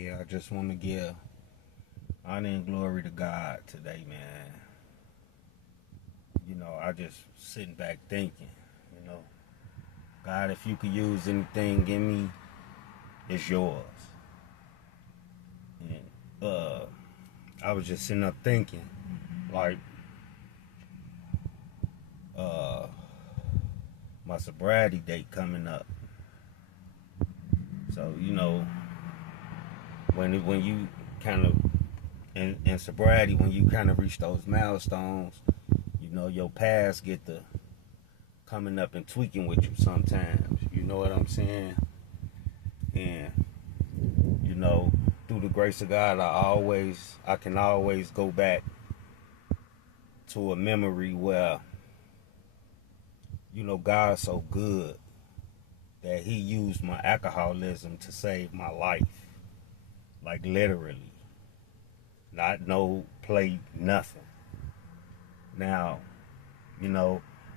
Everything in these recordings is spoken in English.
Yeah, I just want to give honor and glory to God today, man. I just sitting back thinking, you know, God, if you could use anything in me, it's yours. And I was just sitting up thinking, like, uh, my sobriety date coming up. So, when you kind of in sobriety, when you kind of reach those milestones, your past get to coming up and tweaking with you sometimes. You know what I'm saying? And through the grace of God, I can always go back to a memory where God's so good that He used my alcoholism to save my life, like literally, not no play nothing. Now,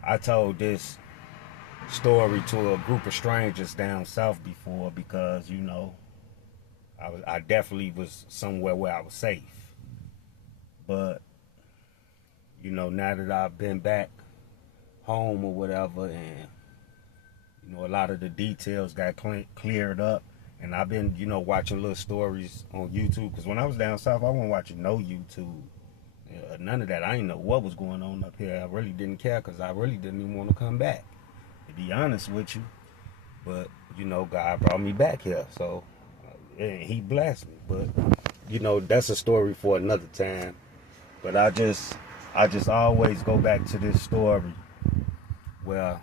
I told this story to a group of strangers down south before because I definitely was somewhere where I was safe. But now that I've been back home or whatever, and a lot of the details got cleared up, and I've been watching little stories on YouTube, because when I was down south I wasn't watching no YouTube, none of that. I didn't know what was going on up here. I really didn't care, because I really didn't even want to come back, to be honest with you. But God brought me back here, so He blessed me. But that's a story for another time. But I just always go back to this story where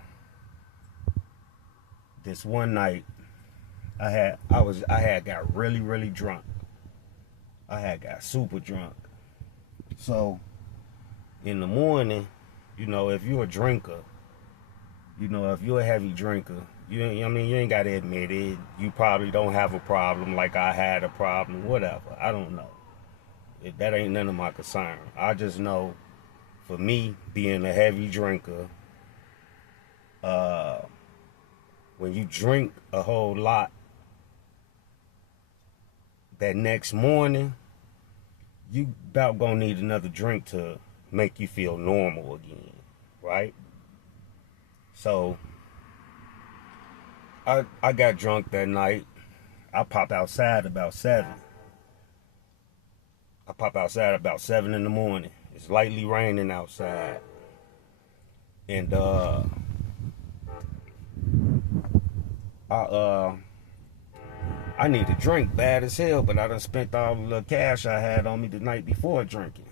this one night I had got really, really drunk. I had got super drunk. So in the morning, if you're a drinker, if you're a heavy drinker, you ain't got to admit it. You probably don't have a problem like I had a problem, whatever. I don't know. That ain't none of my concern. I just know, for me, being a heavy drinker, when you drink a whole lot, that next morning, you about gonna need another drink to make you feel normal again, right? So I got drunk that night. I pop outside about 7. I pop outside about 7 in the morning. It's lightly raining outside. And I need a drink bad as hell, but I done spent all the cash I had on me the night before drinking.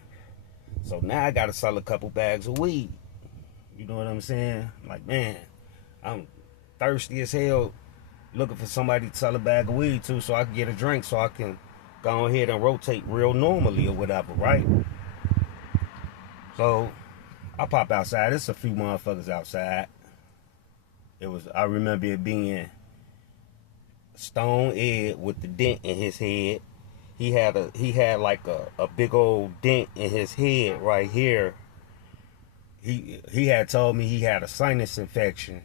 So now I gotta sell a couple bags of weed. You know what I'm saying? Like, man, I'm thirsty as hell, looking for somebody to sell a bag of weed to, so I can get a drink, so I can go ahead and rotate real normally or whatever, right? So I pop outside. There's a few motherfuckers outside. I remember it being Stone Ed with the dent in his head. He had like a big old dent in his head right here. He had told me he had a sinus infection,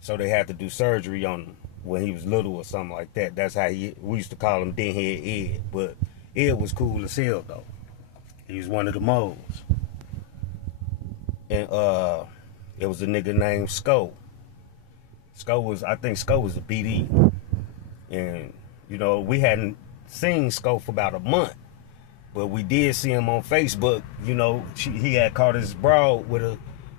so they had to do surgery on him when he was little or something like that. That's how we used to call him Denthead Ed. But Ed was cool as hell though. He was one of the moles. And it was a nigga named Sco. I think Sco was a BD. And we hadn't seen Sco for about a month, but we did see him on Facebook. He had caught his broad with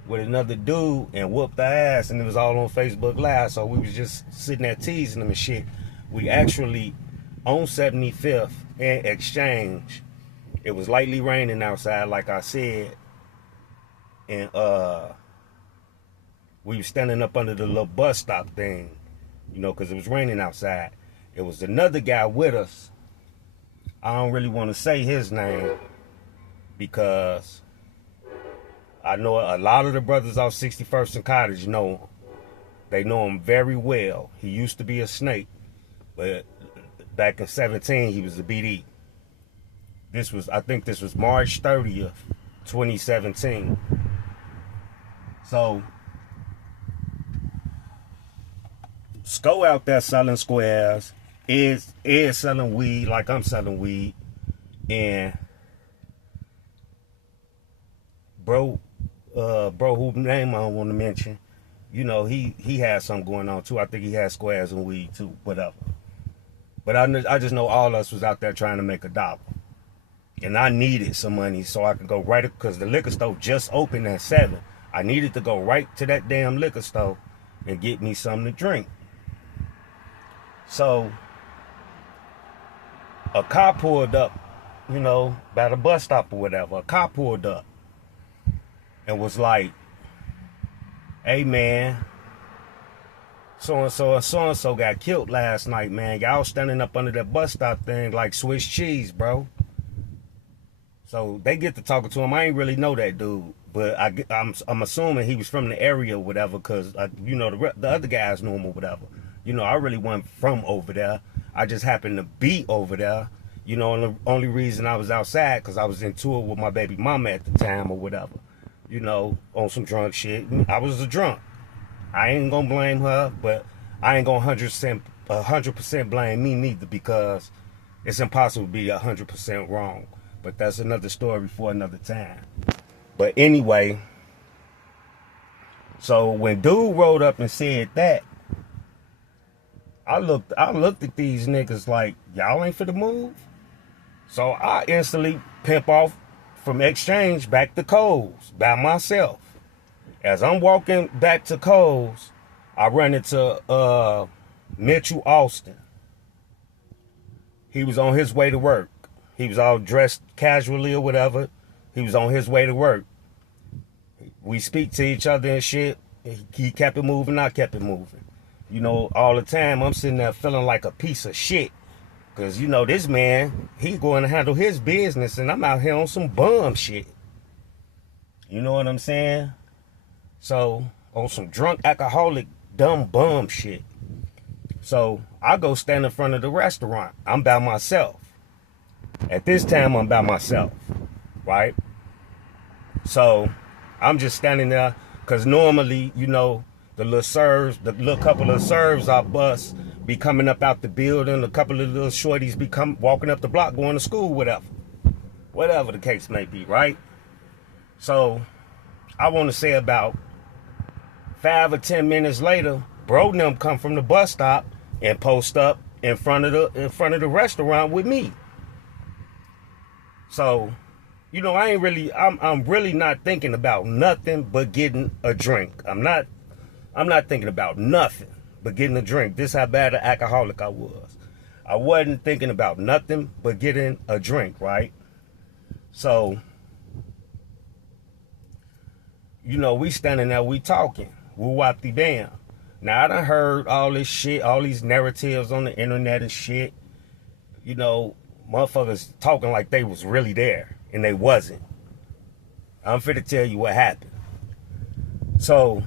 another dude and whooped the ass, and it was all on Facebook Live. So we was just sitting there teasing him and shit. We actually on 75th and Exchange. It was lightly raining outside, like I said, and we was standing up under the little bus stop thing, because it was raining outside. It was another guy with us. I don't really want to say his name because I know a lot of the brothers off 61st and Cottage know him. They know him very well. He used to be a snake, but back in 17 he was a BD. I think this was March 30th, 2017. So Sco out there selling squares. is selling weed like I'm selling weed, and bro, whose name I don't want to mention, you know, he has something going on too. I think he has squares and weed too, whatever. But I just know all of us was out there trying to make $1. And I needed some money so I could go right, because the liquor store just opened at 7. I needed to go right to that damn liquor store and get me something to drink. So a car pulled up, you know, by the bus stop or whatever. A car pulled up and was like, hey man, so-and-so and so-and-so got killed last night, man. Y'all standing up under that bus stop thing like Swiss cheese, bro. So they get to talking to him. I ain't really know that dude, but I'm assuming he was from the area or whatever, because, you know, the other guys knew him or whatever. You know, I really wasn't from over there. I just happened to be over there. You know, and the only reason I was outside because I was in tour with my baby mama at the time or whatever. You know, on some drunk shit. I was a drunk. I ain't gonna blame her, but I ain't gonna 100% blame me neither, because it's impossible to be 100% wrong. But that's another story for another time. But anyway, so when dude rolled up and said that, I looked at these niggas like, y'all ain't for the move. So I instantly pimp off from Exchange back to Coles by myself. As I'm walking back to Coles, I run into Mitchell Austin. He was on his way to work. He was all dressed casually or whatever. He was on his way to work. We speak to each other and shit. He kept it moving, I kept it moving. You know, all the time I'm sitting there feeling like a piece of shit. Because, you know, this man, he going to handle his business and I'm out here on some bum shit. You know what I'm saying? So, on some drunk, alcoholic, dumb bum shit. So, I go stand in front of the restaurant. I'm by myself. At this time, I'm by myself, right? So, I'm just standing there, because normally, you know, the little couple of serves I bust be coming up out the building. A couple of little shorties be walking up the block, going to school, whatever the case may be, right? So, I want to say about 5 or 10 minutes later, bro and them come from the bus stop and post up in front of the restaurant with me. So, you know, I'm really not thinking about nothing but getting a drink. I'm not thinking about nothing but getting a drink. This is how bad an alcoholic I was. I wasn't thinking about nothing but getting a drink, right? So, you know, we standing there, we talking. Woo-wop-de-bam. Now, I done heard all this shit, all these narratives on the internet and shit. You know, motherfuckers talking like they was really there, and they wasn't. I'm finna tell you what happened. So,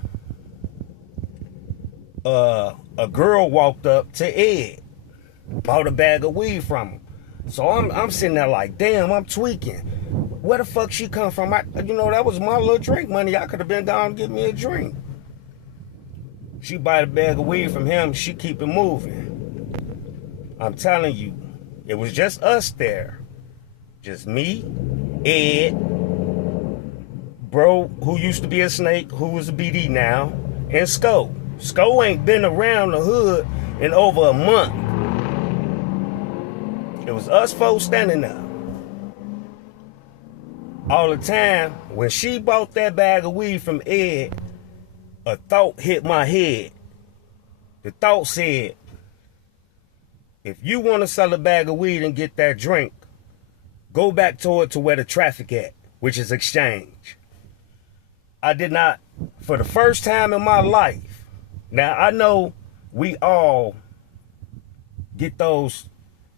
a girl walked up to Ed, bought a bag of weed from him. So I'm sitting there like, damn, I'm tweaking. Where the fuck she come from? You know, that was my little drink money. I could have been down and get me a drink. She buy a bag of weed from him. She keep it moving. I'm telling you, it was just us there. Just me, Ed, bro, who used to be a snake, who was a BD now, and Sco. Sco ain't been around the hood in over a month. It was us folks standing there. All the time, when she bought that bag of weed from Ed, a thought hit my head. The thought said, if you want to sell a bag of weed and get that drink, go back toward to where the traffic at, which is Exchange. I did not, for the first time in my life. Now, I know we all get those,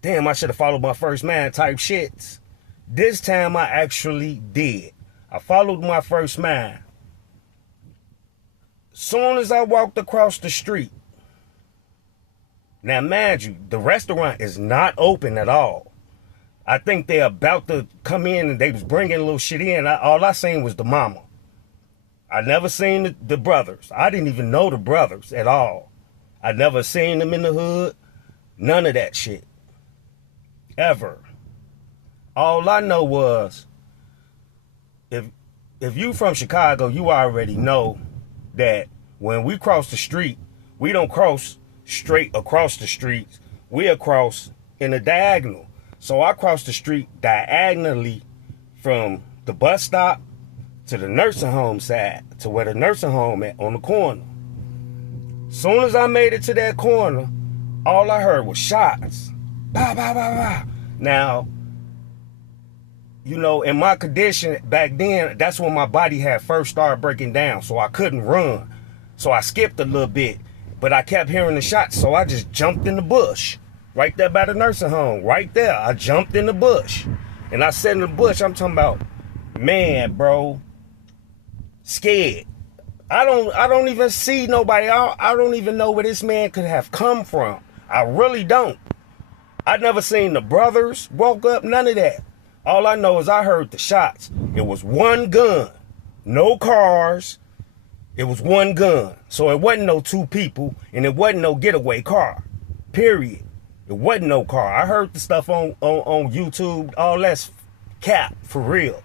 damn, I should have followed my first man type shits. This time I actually did. I followed my first man. Soon as I walked across the street, now mind you, the restaurant is not open at all. I think they're about to come in and they was bringing a little shit in. All I seen was the mama. I never seen the brothers. I didn't even know the brothers at all. I never seen them in the hood. None of that shit. Ever. All I know was, if you from Chicago, you already know that when we cross the street, we don't cross straight across the streets. We cross in a diagonal. So I cross the street diagonally from the bus stop to the nursing home side, to where the nursing home at on the corner. Soon as I made it to that corner, all I heard was shots. Bah, bah, bah, bah. Now, you know, in my condition back then, that's when my body had first started breaking down, so I couldn't run. So I skipped a little bit, but I kept hearing the shots, so I just jumped in the bush. Right there by the nursing home, right there. I jumped in the bush. And I sat in the bush, I'm talking about, man, bro, scared. I don't even see nobody. I don't even know where this man could have come from. I really don't. I never seen the brothers woke up, none of that. All I know is I heard the shots. It was one gun, no cars. It was one gun. So it wasn't no two people, and it wasn't no getaway car, period. It wasn't no car. I heard the stuff on YouTube, all that's cap, for real.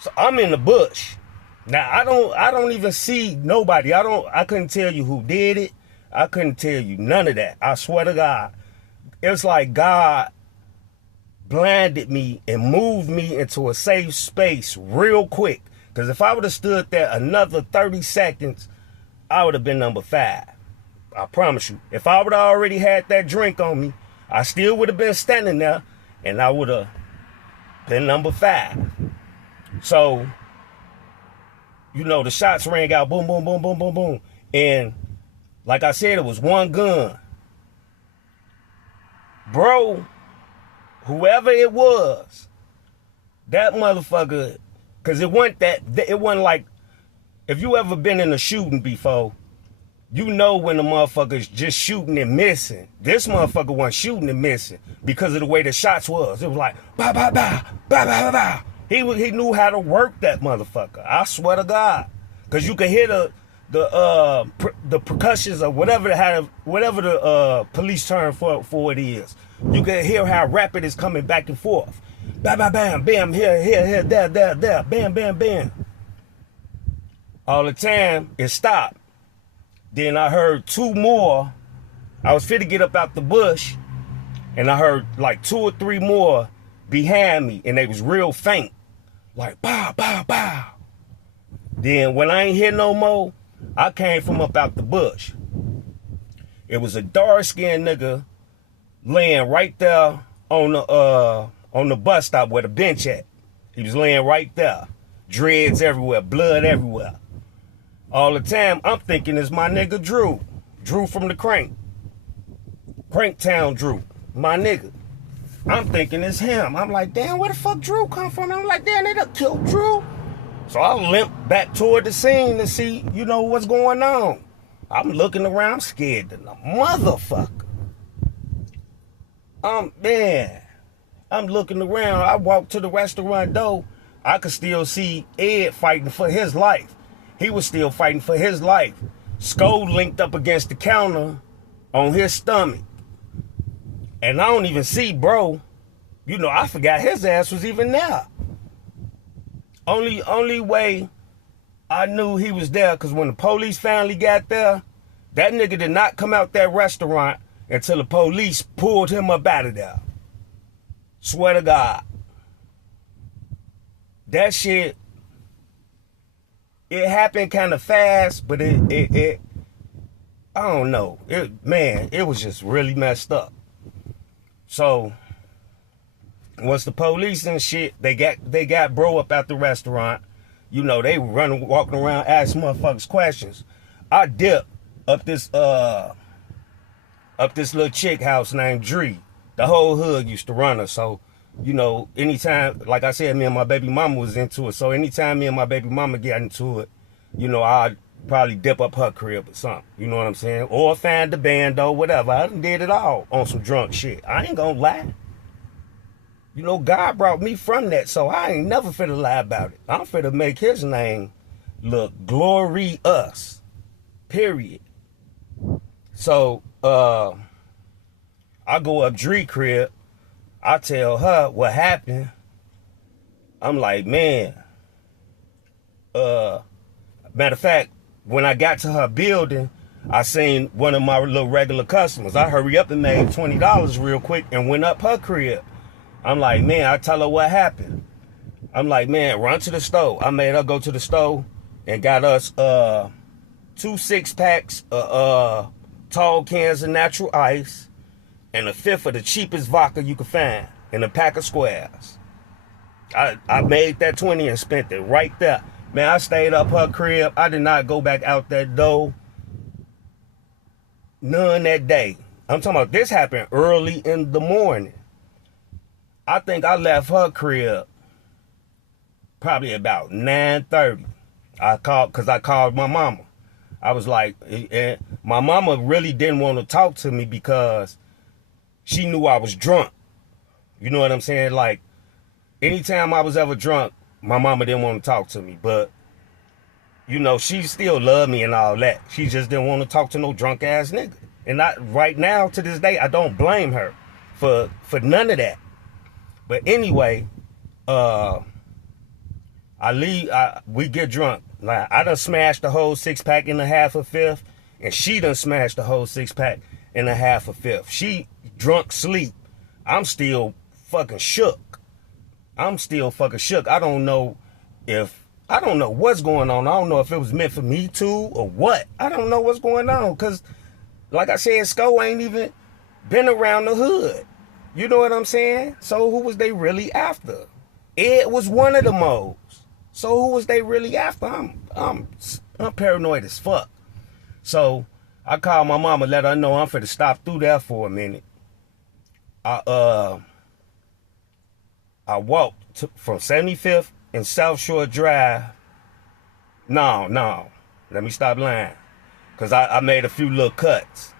So I'm in the bush. Now I don't even see nobody. I couldn't tell you who did it. I couldn't tell you none of that. I swear to God. It's like God blinded me and moved me into a safe space real quick. Because if I would have stood there another 30 seconds, I would have been number 5. I promise you. If I would have already had that drink on me, I still would have been standing there, and I would have been number 5. So, you know, the shots rang out, boom, boom, boom, boom, boom, boom. And like I said, it was one gun. Bro, whoever it was, that motherfucker, because it wasn't like, if you ever been in a shooting before, you know when the motherfucker's just shooting and missing. This motherfucker wasn't shooting and missing because of the way the shots was. It was like, bah, bah, bah, bah, bah, bah. He knew how to work that motherfucker. I swear to God. Because you could hear the percussions or whatever the police term for it is. You can hear how rapid it's coming back and forth. Bam, bam, bam, bam, here, there, bam, bam, bam. All the time, it stopped. Then I heard 2 more. I was fit to get up out the bush, and I heard like 2 or 3 more behind me, and they was real faint. Like, bow, bow, bow. Then when I ain't hear no more, I came from up out the bush. It was a dark-skinned nigga laying right there on the bus stop where the bench at. He was laying right there. Dreads everywhere, blood everywhere. All the time, I'm thinking it's my nigga Drew. Drew from the Crank. Cranktown Drew. My nigga. I'm thinking it's him. I'm like, damn, where the fuck Drew come from? I'm like, damn, they done killed Drew. So I limp back toward the scene to see, you know, what's going on. I'm looking around, scared to the motherfucker. Man, I'm looking around. I walked to the restaurant door. I could still see Ed fighting for his life. He was still fighting for his life. Skull linked up against the counter on his stomach. And I don't even see bro. You know, I forgot his ass was even there. Only way I knew he was there, because when the police finally got there, that nigga did not come out that restaurant until the police pulled him up out of there. Swear to God. That shit, it happened kind of fast, but it I don't know. It was just really messed up. So once the police and shit, they got bro up at the restaurant. You know, they were walking around asking motherfuckers questions. I dipped up this little chick house named Dree. The whole hood used to run her. So, you know, anytime, like I said, me and my baby mama was into it. So anytime me and my baby mama get into it, you know, I'd probably dip up her crib or something. You know what I'm saying? Or find the bando, whatever. I done did it all on some drunk shit. I ain't gonna lie. You know, God brought me from that, so I ain't never finna lie about it. I'm finna make his name look glorious. Period. So, I go up Dree crib. I tell her what happened. I'm like, man, matter of fact, when I got to her building, I seen one of my little regular customers. I hurry up and made $20 real quick and went up her crib. I'm like, man, I tell her what happened. I'm like, man, run to the store. I made her go to the store and got us 2 6-packs of tall cans of natural ice and a fifth of the cheapest vodka you could find in a pack of squares. I made that 20 and spent it right there. Man, I stayed up her crib. I did not go back out that door. None that day. I'm talking about this happened early in the morning. I think I left her crib probably about 9:30. I called my mama. I was like, and my mama really didn't want to talk to me because she knew I was drunk. You know what I'm saying? Like, anytime I was ever drunk, my mama didn't want to talk to me. But, you know, she still loved me and all that. She just didn't want to talk to no drunk ass nigga. And right now, to this day, I don't blame her for none of that. But anyway, we get drunk. Like, I done smashed the whole 6-pack and a half a fifth, and she done smashed the whole 6-pack and a half a fifth. She drunk sleep. I'm still fucking shook. I don't know what's going on. I don't know if it was meant for me to or what. I don't know what's going on. Because, like I said, Sco ain't even been around the hood. You know what I'm saying? So who was they really after? Ed was one of the moles. So who was they really after? I'm paranoid as fuck. So I called my mama, let her know I'm finna stop through there for a minute. I walked from 75th and South Shore Drive. No. Let me stop lying. Because I made a few little cuts.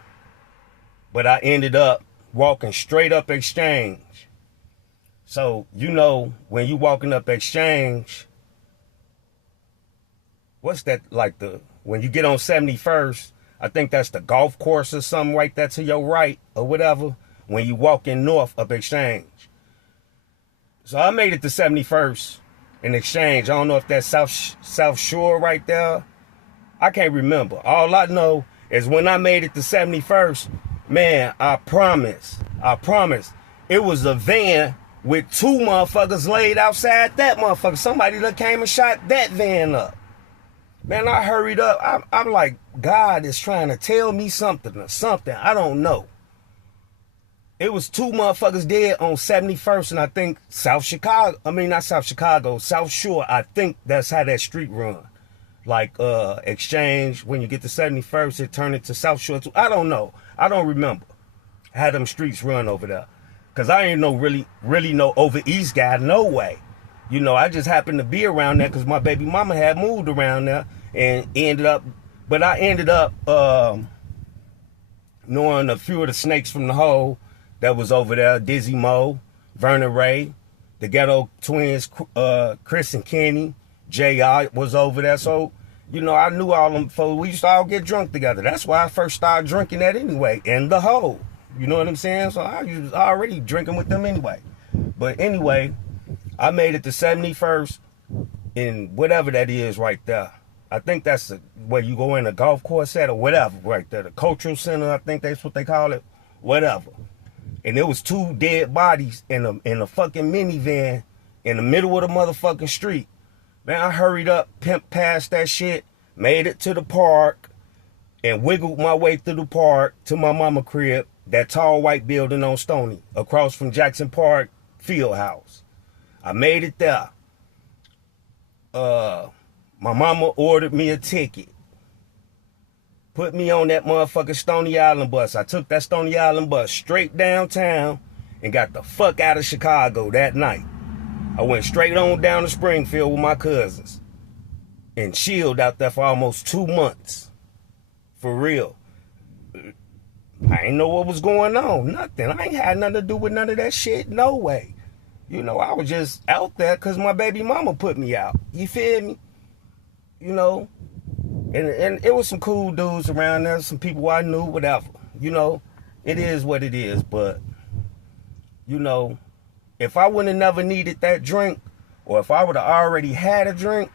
But I ended up walking straight up Exchange. So, you know, when you walking up Exchange, what's that, like when you get on 71st, I think that's the golf course or something right there to your right or whatever, when you walking north up Exchange. So I made it to 71st in Exchange. I don't know if that's South Shore right there. I can't remember. All I know is when I made it to 71st, man, I promise, it was a van with 2 motherfuckers laid outside that motherfucker. Somebody that came and shot that van up. Man, I hurried up. I'm like, God is trying to tell me something or something. I don't know. It was 2 motherfuckers dead on 71st, and I think South Shore. I think that's how that street run. Like Exchange, when you get to 71st, it turned into South Shore too. I don't know. I don't remember how them streets run over there. Because I ain't no really no over east guy, no way. You know, I just happened to be around there because my baby mama had moved around there and I ended up knowing a few of the snakes from the hole that was over there. Dizzy Moe, Vernon Ray, the Ghetto Twins, Chris and Kenny, J.I. was over there. So, you know, I knew all them folks. We used to all get drunk together. That's why I first started drinking that anyway, in the hole. You know what I'm saying? So I was already drinking with them anyway. But anyway, I made it to 71st in whatever that is right there. I think that's where you go in a golf course at or whatever right there. The cultural center, I think that's what they call it. Whatever. And there was 2 dead bodies in a fucking minivan in the middle of the motherfucking street. Man, I hurried up, pimped past that shit, made it to the park, and wiggled my way through the park to my mama crib, that tall white building on Stony, across from Jackson Park Field House. I made it there. My mama ordered me a ticket. Put me on that motherfucking Stony Island bus. I took that Stony Island bus straight downtown and got the fuck out of Chicago that night. I went straight on down to Springfield with my cousins and chilled out there for almost 2 months. For real. I ain't know what was going on. Nothing. I ain't had nothing to do with none of that shit. No way. You know, I was just out there because my baby mama put me out. You feel me? You know? And it was some cool dudes around there. Some people I knew, whatever. You know? it is what it is. But, you know, if I would have never needed that drink, or if I would have already had a drink,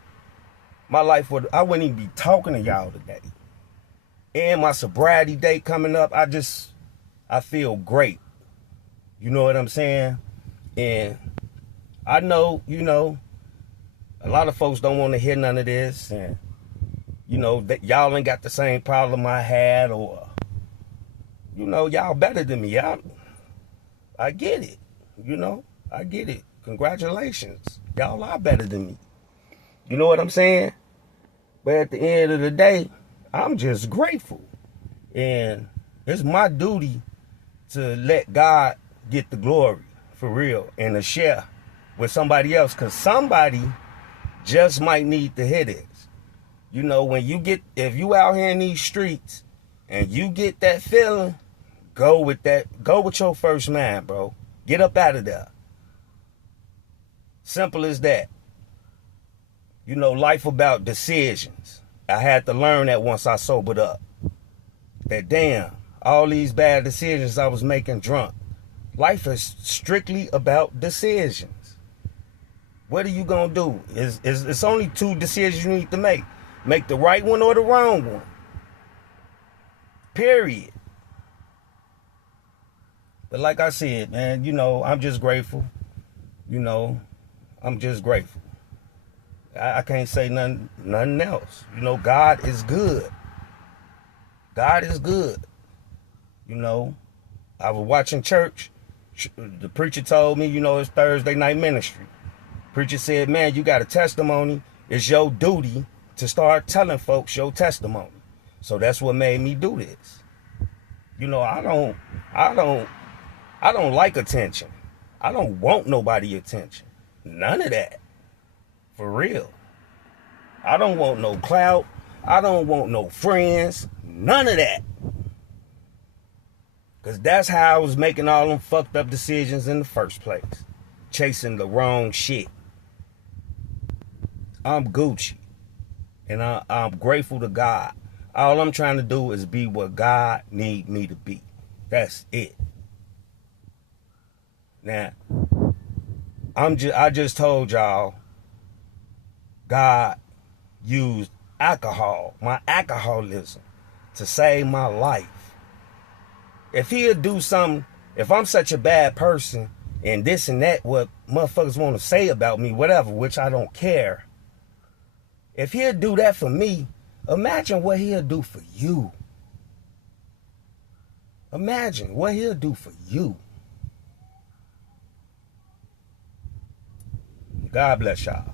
my life I wouldn't even be talking to y'all today. And my sobriety date coming up, I feel great. You know what I'm saying? And I know, you know, a lot of folks don't want to hear none of this. And, you know, that y'all ain't got the same problem I had, or, you know, y'all better than me. I get it. You know, I get it. Congratulations. Y'all are better than me. You know what I'm saying? But at the end of the day, I'm just grateful. And it's my duty to let God get the glory, for real, and to share with somebody else, because somebody just might need to hear this. You know, if you out here in these streets and you get that feeling, go with your first mind, bro. Get up out of there. Simple as that. You know, life about decisions. I had to learn that once I sobered up. That damn, all these bad decisions I was making drunk. Life is strictly about decisions. What are you gonna do? It's only two decisions you need to make. Make the right one or the wrong one. Period. But like I said, man, you know, I'm just grateful. You know, I'm just grateful. I can't say nothing else. You know, God is good. God is good. You know, I was watching church. The preacher told me, you know, it's Thursday night ministry. Preacher said, man, you got a testimony. It's your duty to start telling folks your testimony. So that's what made me do this. You know, I don't like attention. I don't want nobody attention. None of that. For real. I don't want no clout. I don't want no friends. None of that. Because that's how I was making all them fucked up decisions in the first place. Chasing the wrong shit. I'm Gucci. And I'm grateful to God. All I'm trying to do is be what God need me to be. That's it. Now, I just told y'all, God used alcohol, my alcoholism, to save my life. If he'll do something, if I'm such a bad person and this and that, what motherfuckers want to say about me, whatever, which I don't care. If he'll do that for me, imagine what he'll do for you. Imagine what he'll do for you. God bless y'all.